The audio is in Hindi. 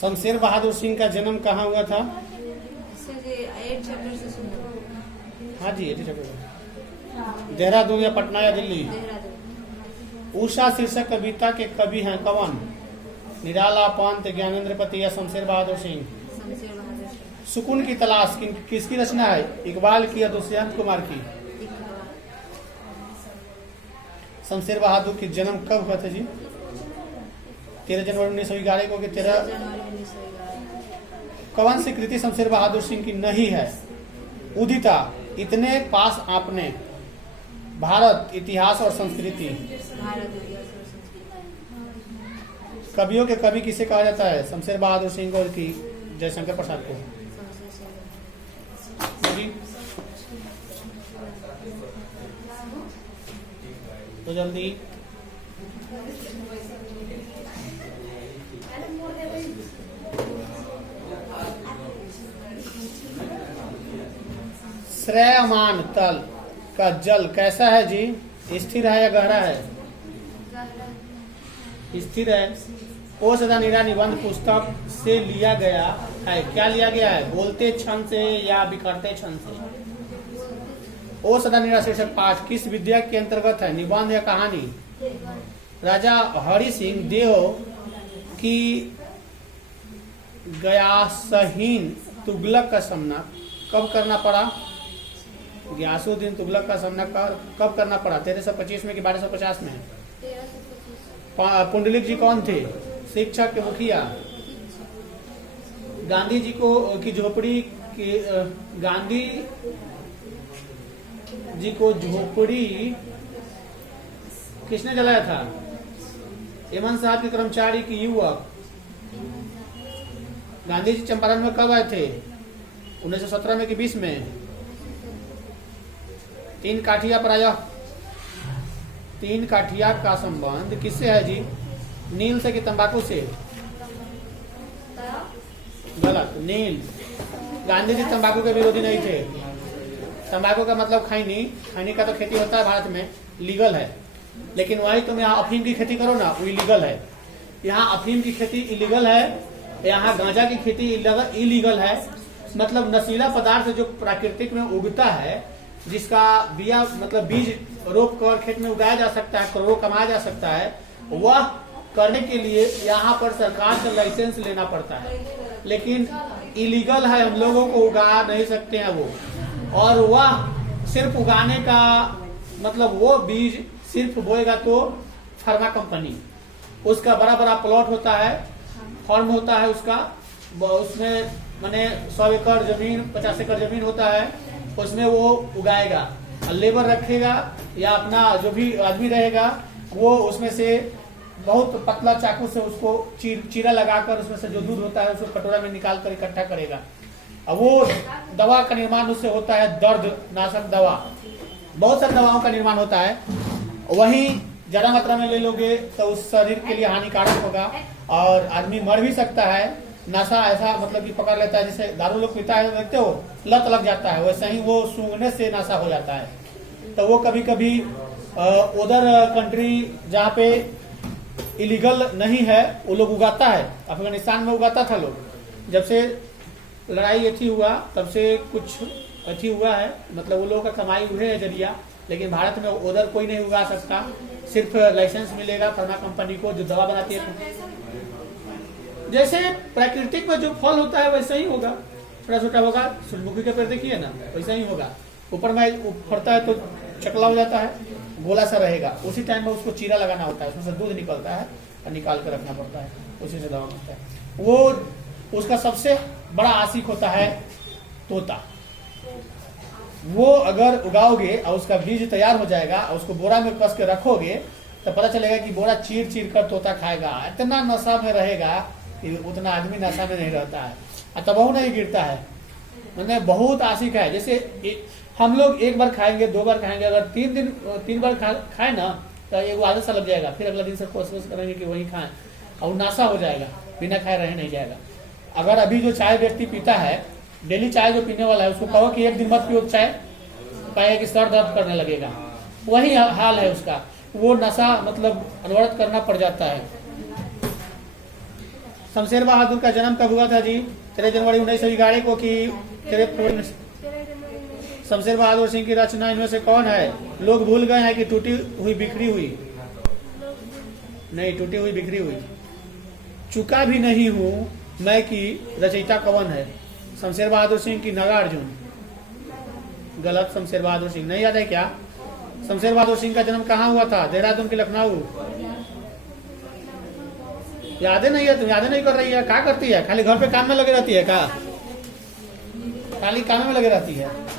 शमशेर बहादुर सिंह का जन्म कहाँ हुआ था? हाँ जी, देहरादून या पटना या दिल्ली? उषा शीर्षक कविता के कवि हैं कौन? निराला, पंत, ज्ञानेंद्रपति या शमशेर बहादुर सिंह? सुकून की तलाश किसकी रचना है? इकबाल की या दुष्यंत कुमार की? शमशेर बहादुर की जन्म कब हुआ था जी? 13 जनवरी 1911 को कि 13? कौन सी कृति शमशेर बहादुर सिंह की नहीं है? उदिता, इतने पास आपने, भारत, इतिहास और संस्कृति। कवियों के कवि किसे कहा जाता है? शमशेर बहादुर सिंह को की जयशंकर प्रसाद को। तो जल्दी श्रेयमान तल का जल कैसा है जी? स्थिर है या गहरा है? स्थिर है। ओ सदा नीरा निबंध पुस्तक से लिया गया है। क्या लिया गया है? बोलते क्षण से या बिखरते क्षण से? ओ सदा नीरा शीर्षक पाठ किस विद्या के अंतर्गत है? निबंध या कहानी? राजा हरि सिंह देव की गयासहीन तुगलक का सामना कब करना पड़ा? गयासुद्दीन तुगलक का सामना कब करना पड़ा? 1325 में कि 1250 में? पुंडलिक जी कौन थे? शिक्षक के मुखिया। गांधी जी को की झोपड़ी गांधी जी को झोपड़ी किसने जलाया था? एमन साहब के कर्मचारी की युवक। गांधी जी चंपारण में कब आए थे? 1917 में कि 20 में? 3 काठिया प्रायः 3 काठिया का संबंध किससे है जी? नील से कि तंबाकू से? गलत, नील। गांधी जी तंबाकू के विरोधी नहीं थे। तंबाकू का मतलब खैनी, खैनी का तो खेती होता है भारत में, लीगल है। लेकिन वही तुम यहाँ अफीम की खेती करो ना, वो इलीगल है। यहाँ अफीम की खेती इलीगल है, यहाँ गांजा की खेती इलीगल है। मतलब नशीला पदार्थ जो प्राकृतिक में उगता है, जिसका बिया मतलब बीज रोप कर खेत में उगाया जा सकता है, करोड़ों कमाया जा सकता है, वह करने के लिए यहाँ पर सरकार से लाइसेंस लेना पड़ता है। लेकिन इलीगल है, हम लोगों को उगा नहीं सकते हैं वो। और वह सिर्फ उगाने का मतलब वो बीज सिर्फ बोएगा तो फार्मा कंपनी, उसका बड़ा बड़ा प्लॉट होता है, फॉर्म होता है उसका, उसमें माने 100 एकड़ जमीन 50 एकड़ जमीन होता है, उसमें वो उगाएगा। लेबर रखेगा या अपना जो भी आदमी रहेगा वो उसमें से बहुत पतला चाकू से उसको चीरा लगाकर उसमें से जो दूध होता है उसको कटोरा में निकाल कर इकट्ठा करेगा। अब वो दवा का निर्माण उससे होता है, दर्द नाशक दवा, बहुत सारी दवाओं का निर्माण होता है। वही ज्यादा मात्रा में ले लोगे तो उस शरीर के लिए हानिकारक होगा और आदमी मर भी सकता है। नशा ऐसा मतलब कि पकड़ लेता है, जैसे दारू लोग पीता है देखते हो, लत लग जाता है, वैसे ही वो सूंघने से नशा हो जाता है। तो वो कभी कभी उधर कंट्री जहाँ पे इलीगल नहीं है वो लोग उगाता है। अफगानिस्तान में उगाता था लोग। जब से लड़ाई अथी हुआ तब से कुछ अथी हुआ है, मतलब वो लोगों का कमाई हुए है जरिया। लेकिन भारत में उधर कोई नहीं उगा सकता, सिर्फ लाइसेंस मिलेगा फार्मा कंपनी को जो दवा बनाती है। जैसे प्राकृतिक में जो फल होता है वैसा ही होगा, छोटा छोटा होगा। सूरजमुखी के पेड़ देखिए ना, वैसा ही होगा। ऊपर में फड़ता है तो चकला हो जाता है, गोला सा रहेगा। उसी टाइम में उसको चीरा लगाना होता है, उसमें से दूध निकलता है और निकाल कर रखना पड़ता है, उसी से दवा बनता है। वो उसका सबसे बड़ा आशिक होता है तोता। वो अगर उगाओगे और उसका बीज तैयार हो जाएगा और उसको बोरा में कस के रखोगे तो पता चलेगा कि बोरा चीर चीर कर तोता खाएगा। इतना नशा में रहेगा कि उतना आदमी नशा में नहीं रहता है और तबाह नहीं गिरता है। मतलब बहुत आशिक है। जैसे हम लोग एक बार खाएंगे, 2 बार खाएंगे, अगर 3 बार खाए ना तो एक आदत सा लग जाएगा। फिर अगला दिन से कोशिश करेंगे कि वही खाएं और नशा हो जाएगा, बिना खाए रह नहीं जाएगा। अगर अभी जो चाय व्यक्ति पीता है, डेली चाय जो पीने वाला है, उसको कहो कि एक दिन मत पियो चाय, कहेगा कि सर दर्द करने लगेगा। वही हाल है उसका, वो नशा मतलब अनवरत करना पड़ जाता है। शमशेर बहादुर का जन्म कब हुआ था जी? 13 जनवरी 1911 को कि 13 शमशेर बहादुर सिंह की रचना इनमें से कौन है? लोग भूल गए हैं कि टूटी हुई बिखरी हुई? नहीं, टूटी हुई बिखरी हुई। चुका भी नहीं हूं मैं की रचयिता कौन है? शमशेर बहादुर सिंह की नागार्जुन? गलत, शमशेर बहादुर सिंह। नहीं याद है क्या? शमशेर बहादुर सिंह का जन्म कहाँ हुआ था? देहरादून की लखनऊ? यादें नहीं है, तुम यादें नहीं कर रही है, क्या करती है? खाली घर पे काम में लगे रहती है क्या? खाली काम में लगे रहती है।